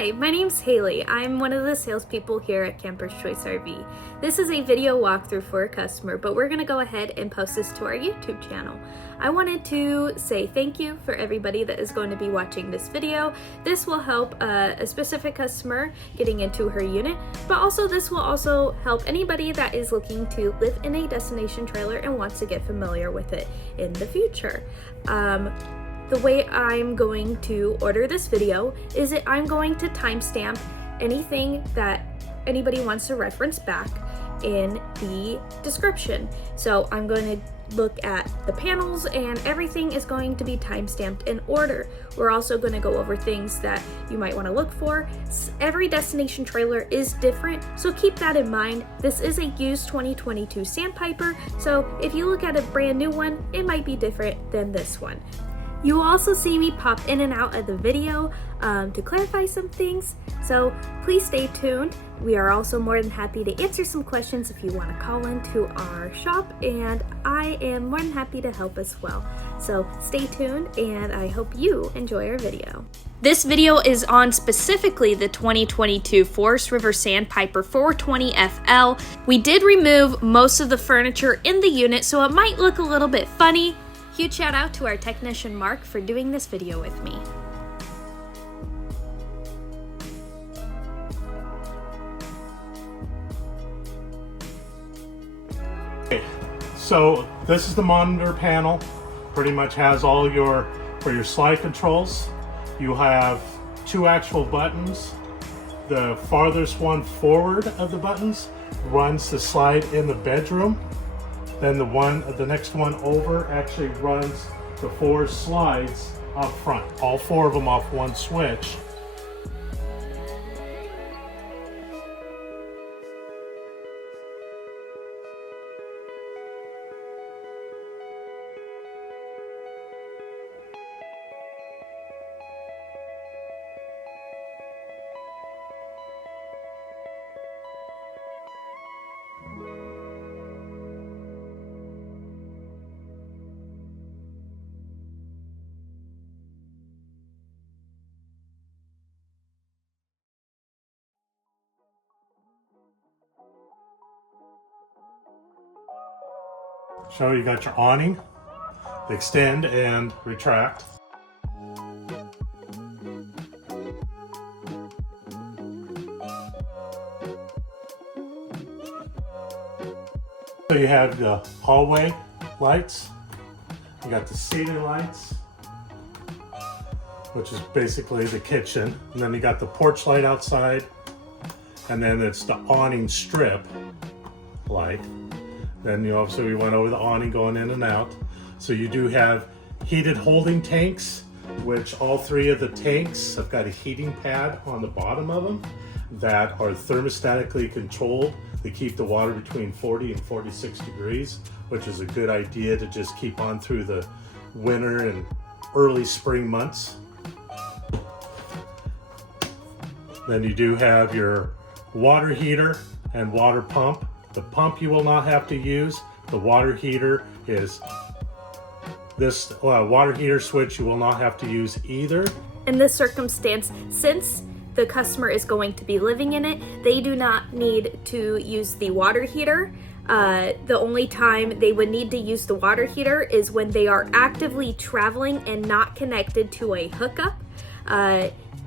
Hi, my name's Haley. I'm one of the salespeople here at Camper's Choice RV. This is a video walkthrough for a customer, but we're gonna go ahead and post this to our YouTube channel. I wanted to say thank you for everybody that is going to be watching this video. This will help a specific customer getting into her unit, but also this will also help anybody that is looking to live in a destination trailer and wants to get familiar with it in the future. The way I'm going to order this video is that I'm going to timestamp anything that anybody wants to reference back in the description. So I'm going to look at the panels and everything is going to be timestamped in order. We're also going to go over things that you might want to look for. Every destination trailer is different, so keep that in mind. This is a used 2022 Sandpiper, so if you look at a brand new one, it might be different than this one. You will also see me pop in and out of the video to clarify some things, so please stay tuned. We are also more than happy to answer some questions if you want to call into our shop, and I am more than happy to help as well. So stay tuned, and I hope you enjoy our video. This video is on specifically the 2022 Forest River Sandpiper 420 FL. We did remove most of the furniture in the unit, so it might look a little bit funny. Huge shout out to our technician Mark for doing this video with me. Okay, so this is the monitor panel. Pretty much has all for your slide controls. You have two actual buttons. The farthest one forward of the buttons runs the slide in the bedroom. Then the next one over actually runs the 4 slides up front, all 4 of them off one switch. So you got your awning, extend and retract. So you have the hallway lights, you got the ceiling lights, which is basically the kitchen, and then you got the porch light outside, and then it's the awning strip light. Then we went over the awning going in and out. So you do have heated holding tanks, which all 3 of the tanks have got a heating pad on the bottom of them that are thermostatically controlled to keep the water between 40 and 46 degrees, which is a good idea to just keep on through the winter and early spring months. Then you do have your water heater and water pump. The pump you will not have to use. The water heater is this water heater switch you will not have to use either. In this circumstance, since the customer is going to be living in it, they do not need to use the water heater. The only time they would need to use the water heater is when they are actively traveling and not connected to a hookup.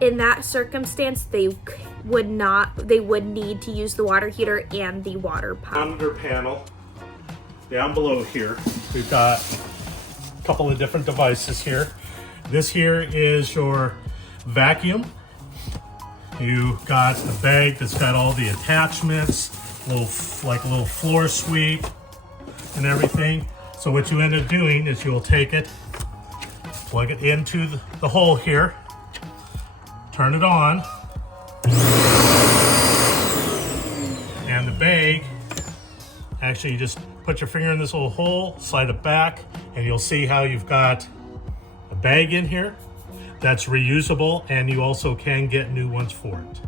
In that circumstance, they would need to use the water heater and the water pump. Monitor panel down below here, we've got a couple of different devices here. This here is your vacuum. You got a bag that's got all the attachments, like a little floor sweep and everything. So what you end up doing is you'll take it, plug it into the hole here, turn it on, and the bag, actually you just put your finger in this little hole, slide it back, and you'll see how you've got a bag in here that's reusable, and you also can get new ones for it.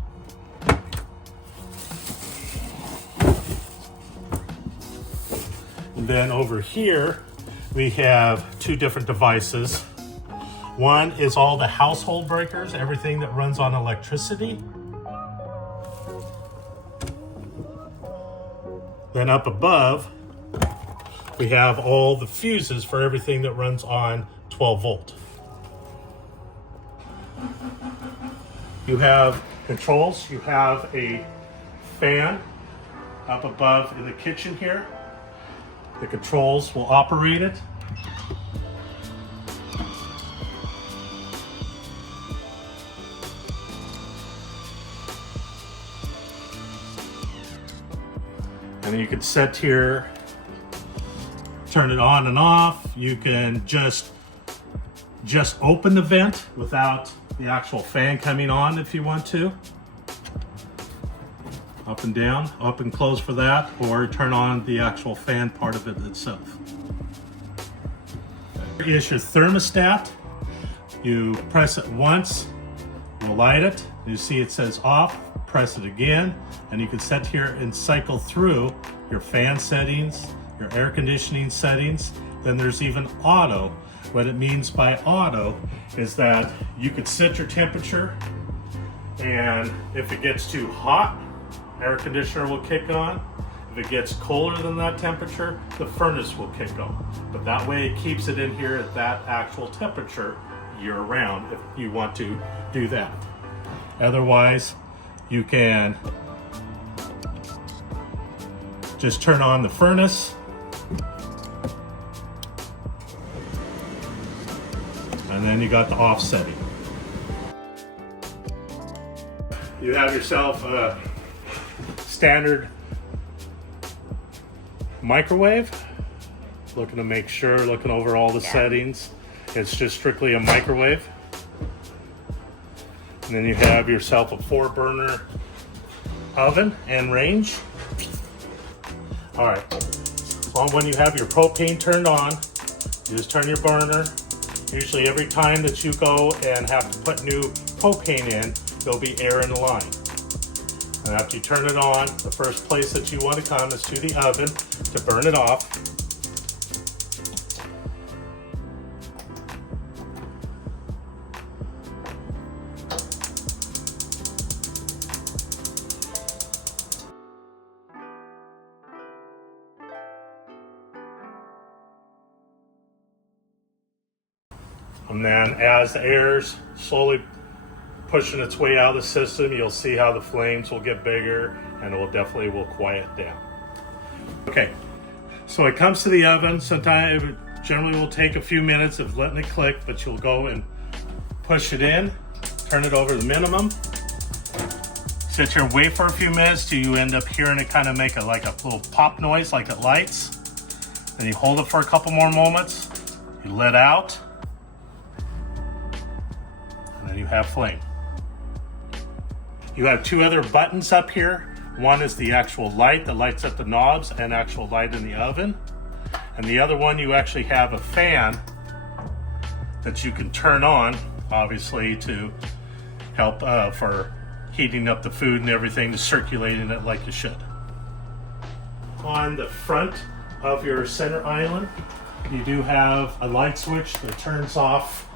And then over here, we have 2 different devices. One is all the household breakers, everything that runs on electricity. Then up above, we have all the fuses for everything that runs on 12 volt. You have controls. You have a fan up above in the kitchen here. The controls will operate it. And then you can set here, turn it on and off. You can just open the vent without the actual fan coming on if you want to. Up and down, up and close for that, or turn on the actual fan part of it itself. Here is your thermostat. You press it once, you light it. You see it says off, press it again, and you can set here and cycle through your fan settings, your air conditioning settings. Then there's even auto. What it means by auto is that you could set your temperature, and if it gets too hot, air conditioner will kick on. If it gets colder than that temperature, the furnace will kick on. But that way it keeps it in here at that actual temperature year round if you want to do that. Otherwise, you can just turn on the furnace. And then you got the off setting. You have yourself a standard microwave. Looking to make sure, looking over all the settings. It's just strictly a microwave. And then you have yourself a 4-burner oven and range. All right, so when you have your propane turned on, you just turn your burner. Usually every time that you go and have to put new propane in, there'll be air in the line. And after you turn it on, the first place that you want to come is to the oven to burn it off. And then as the air's slowly pushing its way out of the system, you'll see how the flames will get bigger and it will definitely quiet down. Okay, so it comes to the oven. Sometimes it generally will take a few minutes of letting it click, but you'll go and push it in, turn it over to the minimum, sit here and wait for a few minutes till you end up hearing it kind of make like a little pop noise like it lights. Then you hold it for a couple more moments, you let out, and then you have flame. You have two other buttons up here. One is the actual light that lights up the knobs and actual light in the oven. And the other one, you actually have a fan that you can turn on, obviously, to help for heating up the food and everything, to circulating it like you should. On the front of your center island, you do have a light switch that turns off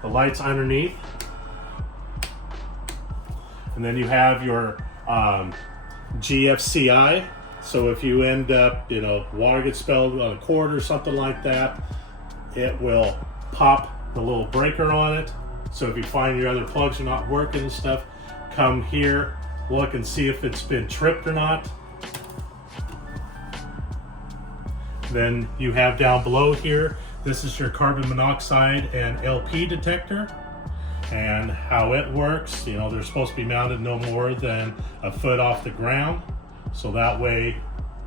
the lights underneath. And then you have your GFCI. So if you end up, water gets spilled on a cord or something like that, it will pop the little breaker on it. So if you find your other plugs are not working and stuff, come here, look and see if it's been tripped or not. Then you have down below here, this is your carbon monoxide and LP detector. And how it works, they're supposed to be mounted no more than a foot off the ground. So that way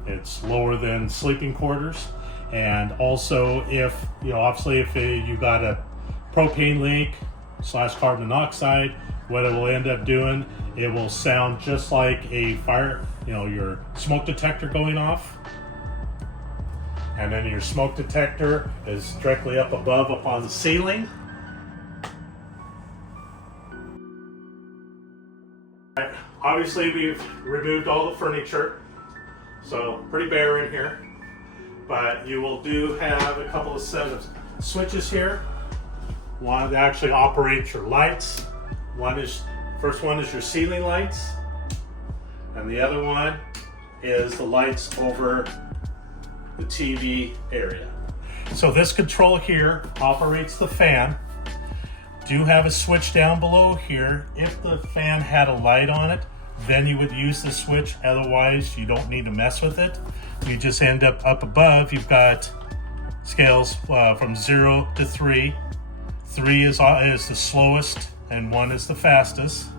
it's lower than sleeping quarters. And also if, obviously if you got a propane leak / carbon monoxide, what it will end up doing, it will sound just like a fire, your smoke detector going off. And then your smoke detector is directly up above up on the ceiling. Obviously we've removed all the furniture, so pretty bare in here, but you will do have a couple of set of switches here. one that actually operates your lights. First one is your ceiling lights, and the other one is the lights over the TV area. So this control here operates the fan. Do have a switch down below here. If the fan had a light on it, then you would use the switch. Otherwise, you don't need to mess with it. You just end up above. You've got scales from 0 to 3. 3 is the slowest and 1 is the fastest.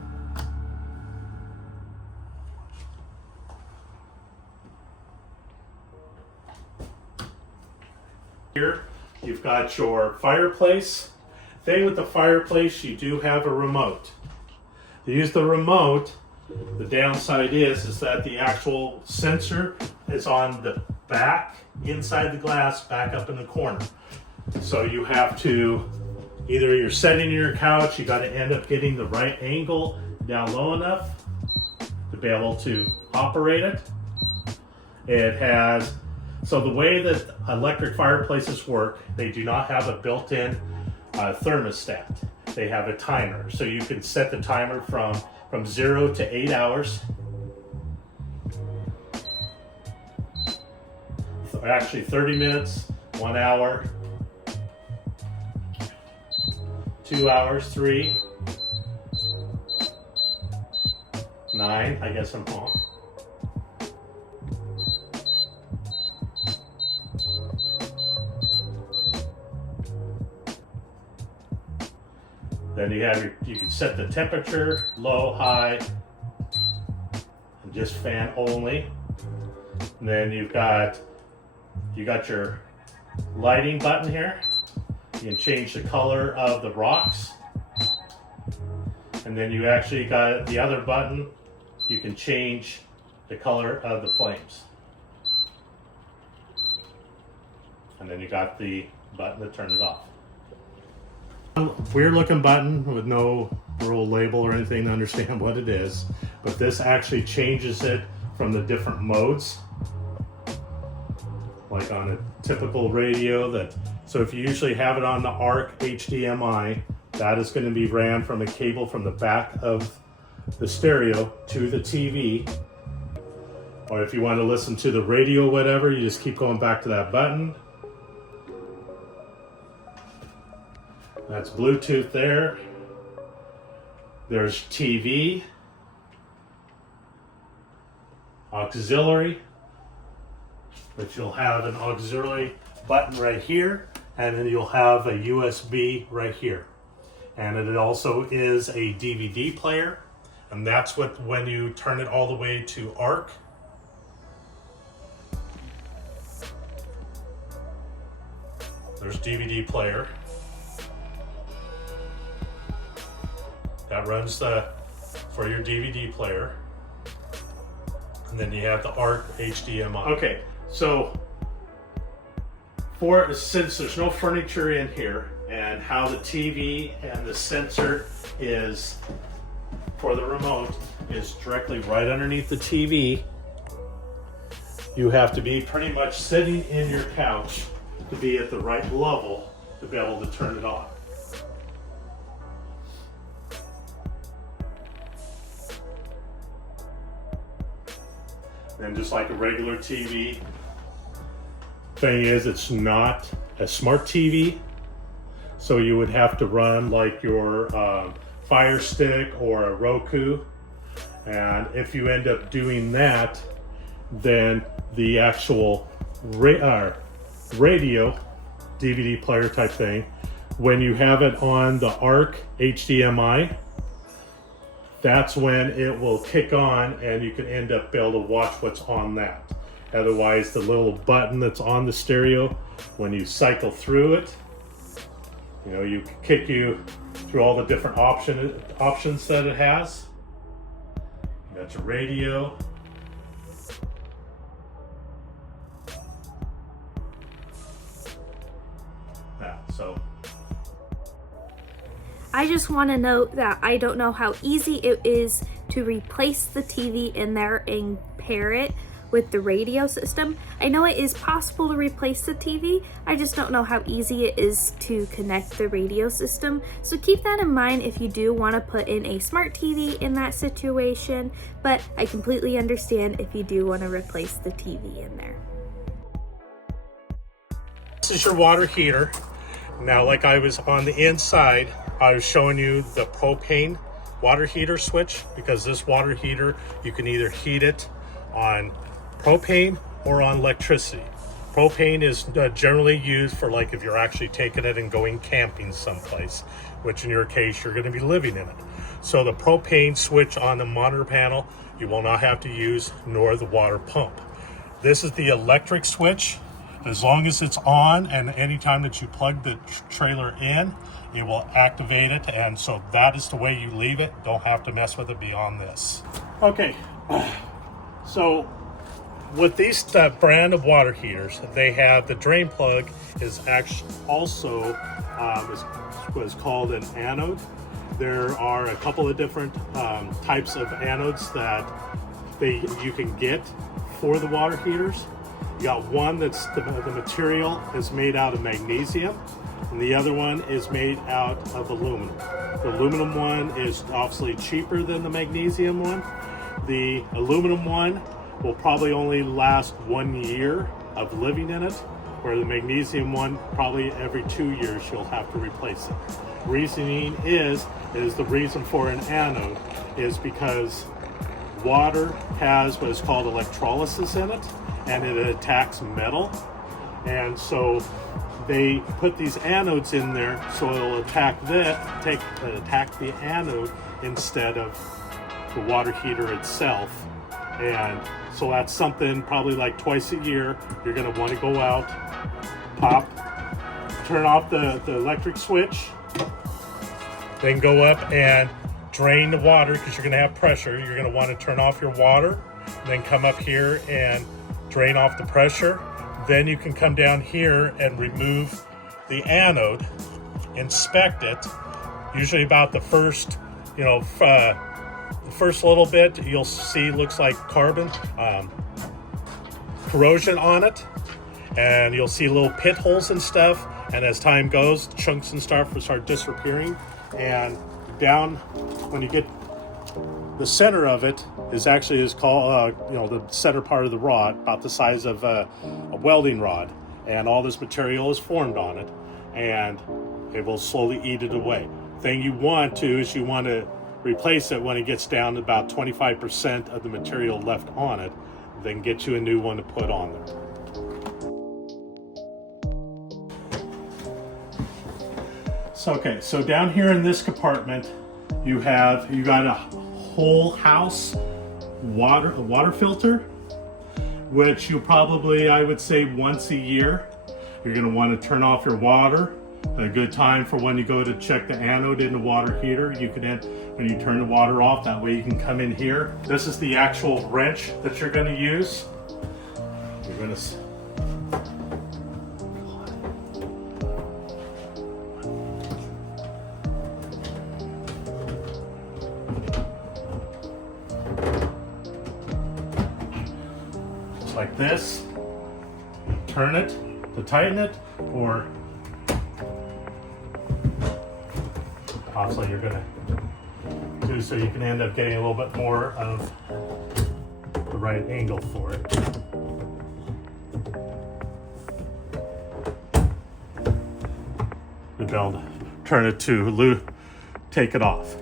Here, you've got your fireplace. Thing with the fireplace, you do have a remote. To use the remote, the downside is that the actual sensor is on the back, inside the glass, back up in the corner. So you have to, either you're setting your couch, you got to end up getting the right angle down low enough to be able to operate it. It has, so the way that electric fireplaces work, they do not have a built-in thermostat. They have a timer. So you can set the timer from 0 to 8 hours. Actually 30 minutes, 1 hour, 2 hours, 3, 9, I guess I'm wrong. Then you can set the temperature, low, high, and just fan only. And then you got your lighting button here. You can change the color of the rocks. And then you actually got the other button. You can change the color of the flames. And then you got the button to turn it off. Weird looking button with no real label or anything to understand what it is, but this actually changes it from the different modes. Like on a typical radio, so if you usually have it on the ARC HDMI, that is going to be ran from a cable from the back of the stereo to the TV. Or if you want to listen to the radio or whatever, you just keep going back to that button. That's Bluetooth there. There's TV, auxiliary, which you'll have an auxiliary button right here, and then you'll have a USB right here. And it also is a DVD player, and that's when you turn it all the way to ARC. There's DVD player. That runs for your DVD player. And then you have the ARC HDMI. Okay, so since there's no furniture in here, and how the TV and the sensor is for the remote is directly right underneath the TV, you have to be pretty much sitting in your couch to be at the right level to be able to turn it on. And just like a regular TV, thing is it's not a smart TV, so you would have to run like your Fire Stick or a Roku, and if you end up doing that, then the actual radio DVD player type thing, when you have it on the ARC HDMI, that's when it will kick on and you can end up able to watch what's on that. Otherwise, the little button that's on the stereo, when you cycle through it, you kick you through all the different options that it has. You got your radio. So I just want to note that I don't know how easy it is to replace the TV in there and pair it with the radio system. I know it is possible to replace the TV, I just don't know how easy it is to connect the radio system. So keep that in mind if you do want to put in a smart TV in that situation, but I completely understand if you do want to replace the TV in there. This is your water heater. Now, like I was on the inside, I was showing you the propane water heater switch, because this water heater, you can either heat it on propane or on electricity. Propane is generally used for, like, if you're actually taking it and going camping someplace, which in your case, you're going to be living in it. So the propane switch on the monitor panel, you will not have to use, nor the water pump. This is the electric switch. As long as it's on, and anytime that you plug the trailer in, it will activate it, and so that is the way you leave it. Don't have to mess with it beyond this. Okay, so with these brand of water heaters, they have the drain plug is actually also was called an anode. There are a couple of different types of anodes that you can get for the water heaters. You got one that's the material is made out of magnesium, and the other one is made out of aluminum. The aluminum one is obviously cheaper than the magnesium one. The aluminum one will probably only last 1 year of living in it, where the magnesium one, probably every 2 years you'll have to replace it. Reasoning is the reason for an anode is because water has what is called electrolysis in it, and it attacks metal, and so they put these anodes in there so it'll attack the anode instead of the water heater itself. And so that's something probably like twice a year you're going to want to go out, turn off the electric switch, then go up and drain the water, because you're going to have pressure. You're going to want to turn off your water, then come up here and drain off the pressure. Then you can come down here and remove the anode, inspect it. Usually about the first, the first little bit, you'll see looks like carbon corrosion on it, and you'll see little pit holes and stuff. And as time goes, chunks and stuff will start disappearing. And down when you get the center of it is called the center part of the rod, about the size of a welding rod, and all this material is formed on it, and it will slowly eat it away. Thing you want to replace it when it gets down to about 25% of the material left on it, then get you a new one to put on there. So down here in this compartment, you got a whole house water filter, which you probably, I would say, once a year, you're going to want to turn off your water. A good time for when you go to check the anode in the water heater, when you turn the water off, that way you can come in here. This is the actual wrench that you're going to use. You're going to like this, turn it to tighten it, or obviously you're going to do so you can end up getting a little bit more of the right angle for it. You'll be able to turn it to take it off.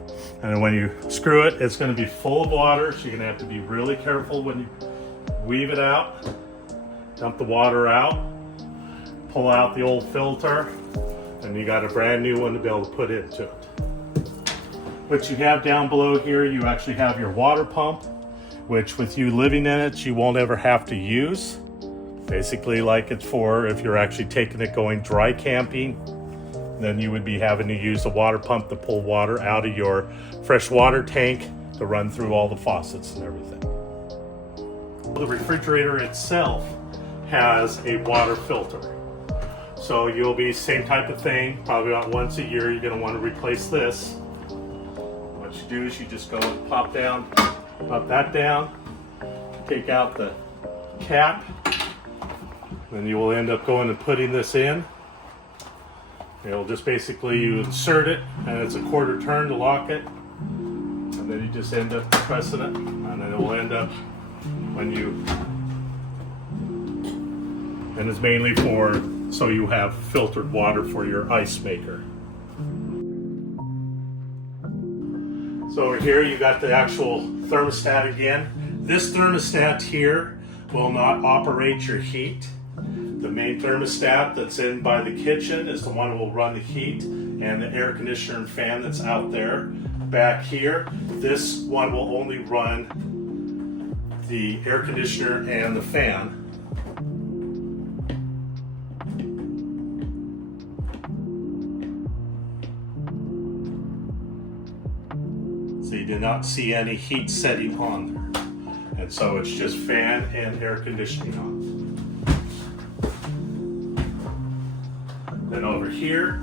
And then when you screw it, it's going to be full of water, so you're going to have to be really careful when you weave it out, dump the water out, pull out the old filter, and you got a brand new one to be able to put into it. What you have down below here, you actually have your water pump, which with you living in it, you won't ever have to use. Basically, like it's for if you're actually taking it going dry camping, then you would be having to use the water pump to pull water out of your fresh water tank to run through all the faucets and everything. The refrigerator itself has a water filter. So you'll be same type of thing, probably about once a year, you're gonna want to replace this. What you do is you just go and pop that down, take out the cap. Then you will end up going and putting this in. It'll just basically, you insert it and it's a quarter turn to lock it. And then you just end up pressing it, and then it will end up when you, and it's mainly for, so you have filtered water for your ice maker. So over here you got the actual thermostat again. This thermostat here will not operate your heat. The main thermostat that's in by the kitchen is the one that will run the heat and the air conditioner and fan that's out there. Back here, this one will only run the air conditioner and the fan. So you do not see any heat setting on there. And so it's just fan and air conditioning on. Then over here,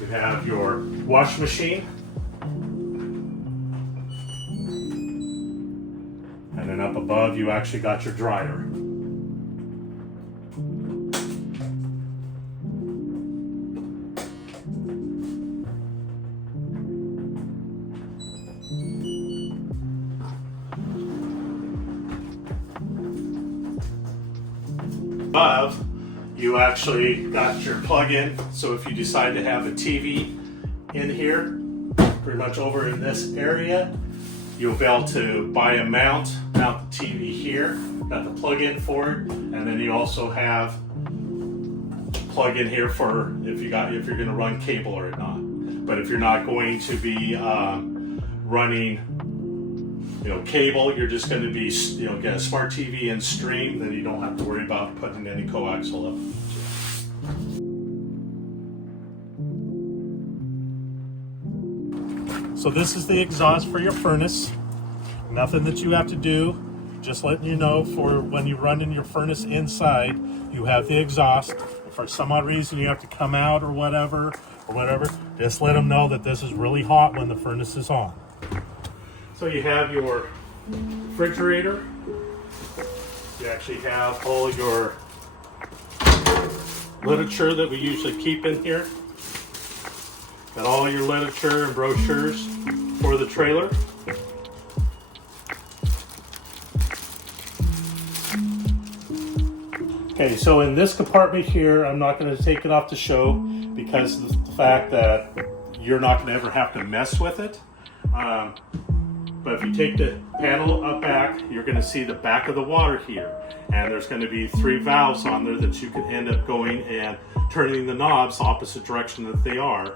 you have your wash machine. And then up above, you actually got your dryer. Above, you actually got your plug-in, so if you decide to have a TV in here, pretty much over in this area, you'll be able to buy a mount the TV here, got the plug-in for it, and then you also have plug-in here for if you're going to run cable or not. But if you're not going to be running cable, you're just going to be, get a smart TV and stream, then you don't have to worry about putting any coaxial up. So this is the exhaust for your furnace. Nothing that you have to do, just letting you know for when you run in your furnace inside, you have the exhaust. If for some odd reason you have to come out or whatever, just let them know that this is really hot when the furnace is on. So you have your refrigerator. You actually have all your literature that we usually keep in here. Got all your literature and brochures for the trailer. Okay, so in this compartment here, I'm not going to take it off the show because of the fact that you're not going to ever have to mess with it. But if you take the panel up back, you're going to see the back of the water heater. And there's going to be 3 valves on there that you can end up going and turning the knobs opposite direction that they are.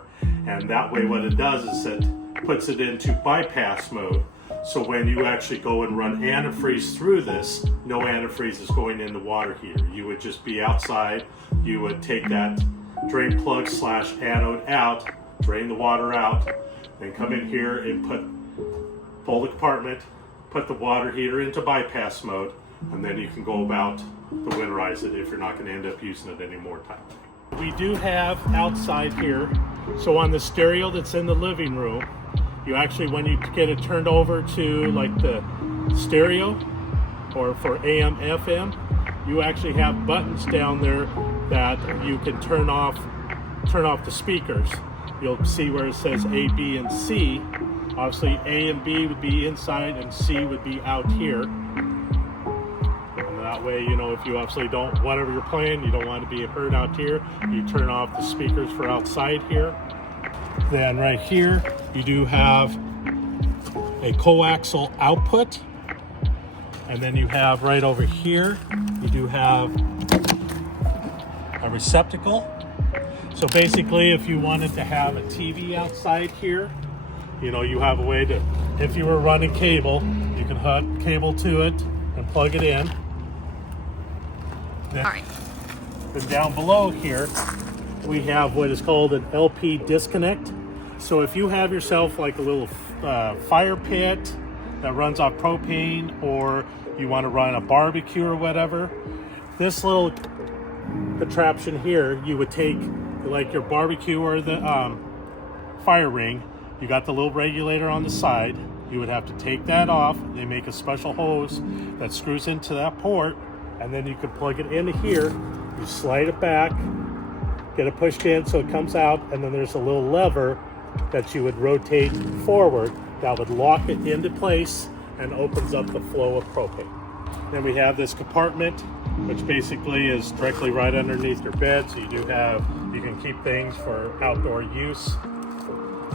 And that way what it does is it puts it into bypass mode. So when you actually go and run antifreeze through this, no antifreeze is going in the water heater. You would just be outside, you would take that drain plug / anode out, drain the water out, then come in here and pull the compartment, put the water heater into bypass mode, and then you can go about to winterize it if you're not going to end up using it any more time. We do have outside here, so on the stereo that's in the living room, you actually, when you get it turned over to like the stereo or for AM, FM, you actually have buttons down there that you can turn off the speakers. You'll see where it says A, B, and C. Obviously, A and B would be inside and C would be out here. And that way, if you obviously don't, whatever you're playing, you don't want to be heard out here, you turn off the speakers for outside here. Then right here, you do have a coaxial output. And then you have right over here, you do have a receptacle. So basically, if you wanted to have a TV outside here, you have a way to, if you were running cable, you can hook cable to it and plug it in. Then down below here, we have what is called an LP disconnect. So if you have yourself like a little fire pit that runs off propane, or you want to run a barbecue or whatever, this little contraption here, you would take like your barbecue or the fire ring. You got the little regulator on the side. you would have to take that off. They make a special hose that screws into that port, and then you can plug it into here. You slide it back, get it pushed in so it comes out, and then there's a little lever that you would rotate forward that would lock it into place and opens up the flow of propane. Then we have this compartment, which basically is directly right underneath your bed, so you can keep things for outdoor use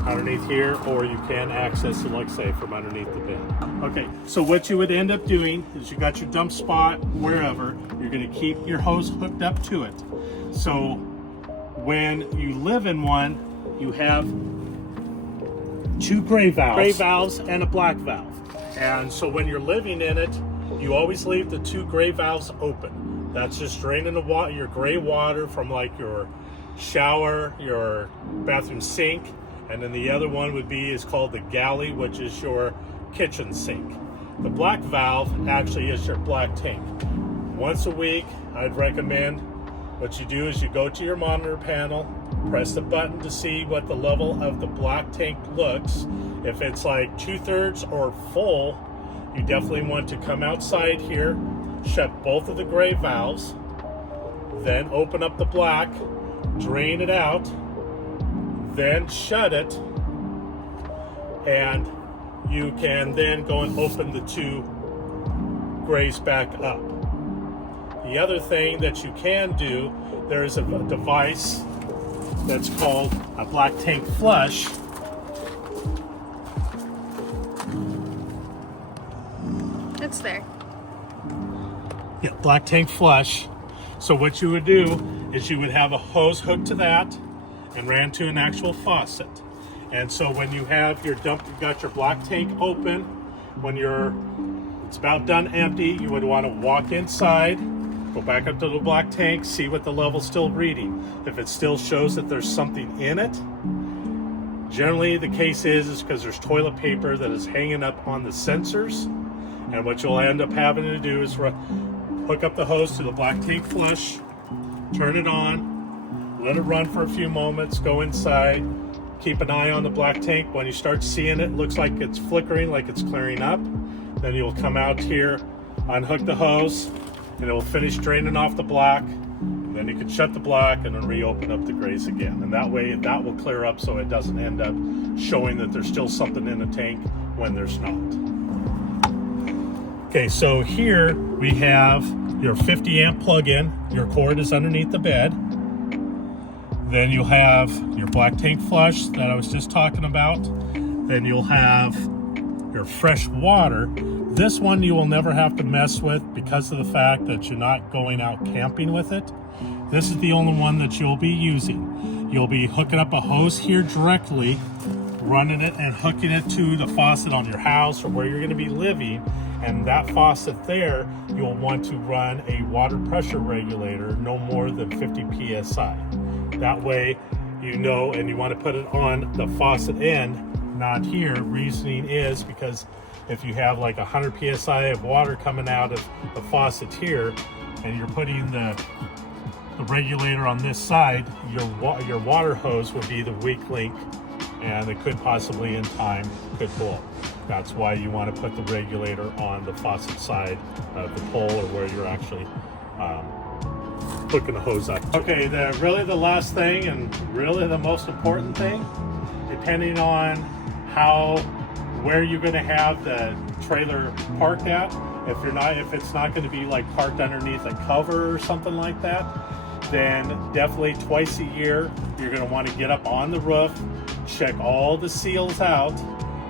underneath here, or you can access it, like say, from underneath the bed. Okay, so what you would end up doing is you got your dump spot wherever, you're gonna keep your hose hooked up to it. So when you live in one, you have two gray valves and a black valve. And so when you're living in it, you always leave the two gray valves open. That's just draining the water, your gray water from like your shower, your bathroom sink. And then the other one is called the galley, which is your kitchen sink. The black valve actually is your black tank. Once a week, I'd recommend what you do is you go to your monitor panel, press the button to see what the level of the black tank looks. If it's like 2/3 or full, you definitely want to come outside here, shut both of the gray valves, then open up the black, drain it out, then shut it, and you can then go and open the two grays back up. The other thing that you can do, there is a device that's called a black tank flush. It's there. Yeah, black tank flush. So what you would do is you would have a hose hooked to that and ran to an actual faucet. And so when you have your dump, you've got your black tank open, when it's about done empty, you would want to walk inside, go back up to the black tank, see what the level's still reading. If it still shows that there's something in it, generally the case is because there's toilet paper that is hanging up on the sensors. And what you'll end up having to do is hook up the hose to the black tank flush, turn it on, let it run for a few moments, go inside, keep an eye on the black tank. When you start seeing it looks like it's flickering, like it's clearing up, then you'll come out here, unhook the hose, and it will finish draining off the black. Then you can shut the black and then reopen up the grays again. And that way that will clear up so it doesn't end up showing that there's still something in the tank when there's not. Okay, so here we have your 50 amp plug-in. Your cord is underneath the bed. Then you'll have your black tank flush that I was just talking about. Then you'll have your fresh water. This one you will never have to mess with because of the fact that you're not going out camping with it. This is the only one that you'll be using. You'll be hooking up a hose here directly, running it and hooking it to the faucet on your house or where you're going to be living. And that faucet there, you'll want to run a water pressure regulator no more than 50 psi. That way, you know, and you want to put it on the faucet end, not here. Reasoning is because if you have like 100 psi of water coming out of the faucet here, and you're putting the regulator on this side, your water hose would be the weak link, and it could possibly in time could blow. That's why you want to put the regulator on the faucet side of the pole or where you're actually hooking the hose up. Okay, really the last thing and really the most important thing, depending on where you're going to have the trailer parked at. If it's not going to be like parked underneath a cover or something like that, then definitely twice a year you're going to want to get up on the roof, check all the seals out.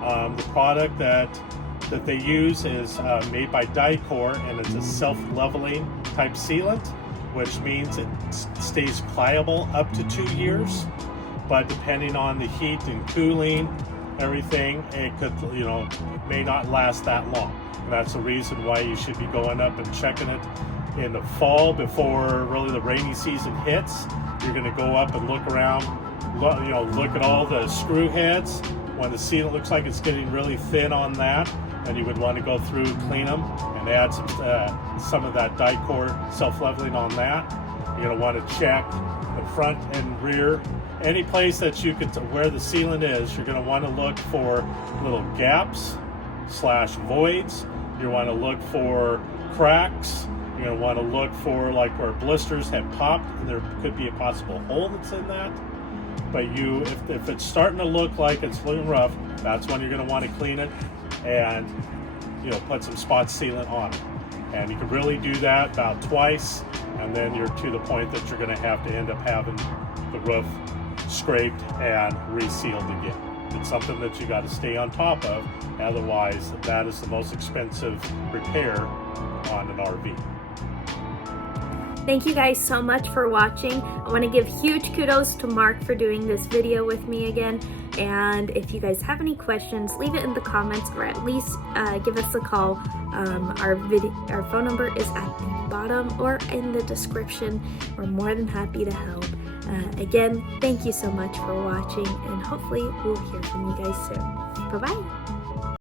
The product that they use is made by Dicor, and it's a self-leveling type sealant, which means it stays pliable up to 2 years. But depending on the heat and cooling, everything, it could, it may not last that long. And that's the reason why you should be going up and checking it in the fall before really the rainy season hits. You're going to go up and look around, look at all the screw heads. When the sealant looks like it's getting really thin on that, then you would want to go through, clean them, and add some of that Dicor self-leveling on that. You're going to want to check the front and rear. Any place that you could, where the sealant is, you're going to want to look for little gaps voids. You want to look for cracks. You're going to want to look for like where blisters have popped, and there could be a possible hole that's in that. But if it's starting to look like it's looking rough, that's when you're going to want to clean it and put some spot sealant on it. And you can really do that about twice, and then you're to the point that you're going to have to end up having the roof scraped and resealed again. It's something that you got to stay on top of, otherwise that is the most expensive repair on an RV. Thank you guys so much for watching. I want to give huge kudos to Mark for doing this video with me again. And if you guys have any questions, leave it in the comments, or at least give us a call. Our phone number is at the bottom or in the description. We're more than happy to help. Again, thank you so much for watching, and hopefully we'll hear from you guys soon. Bye-bye.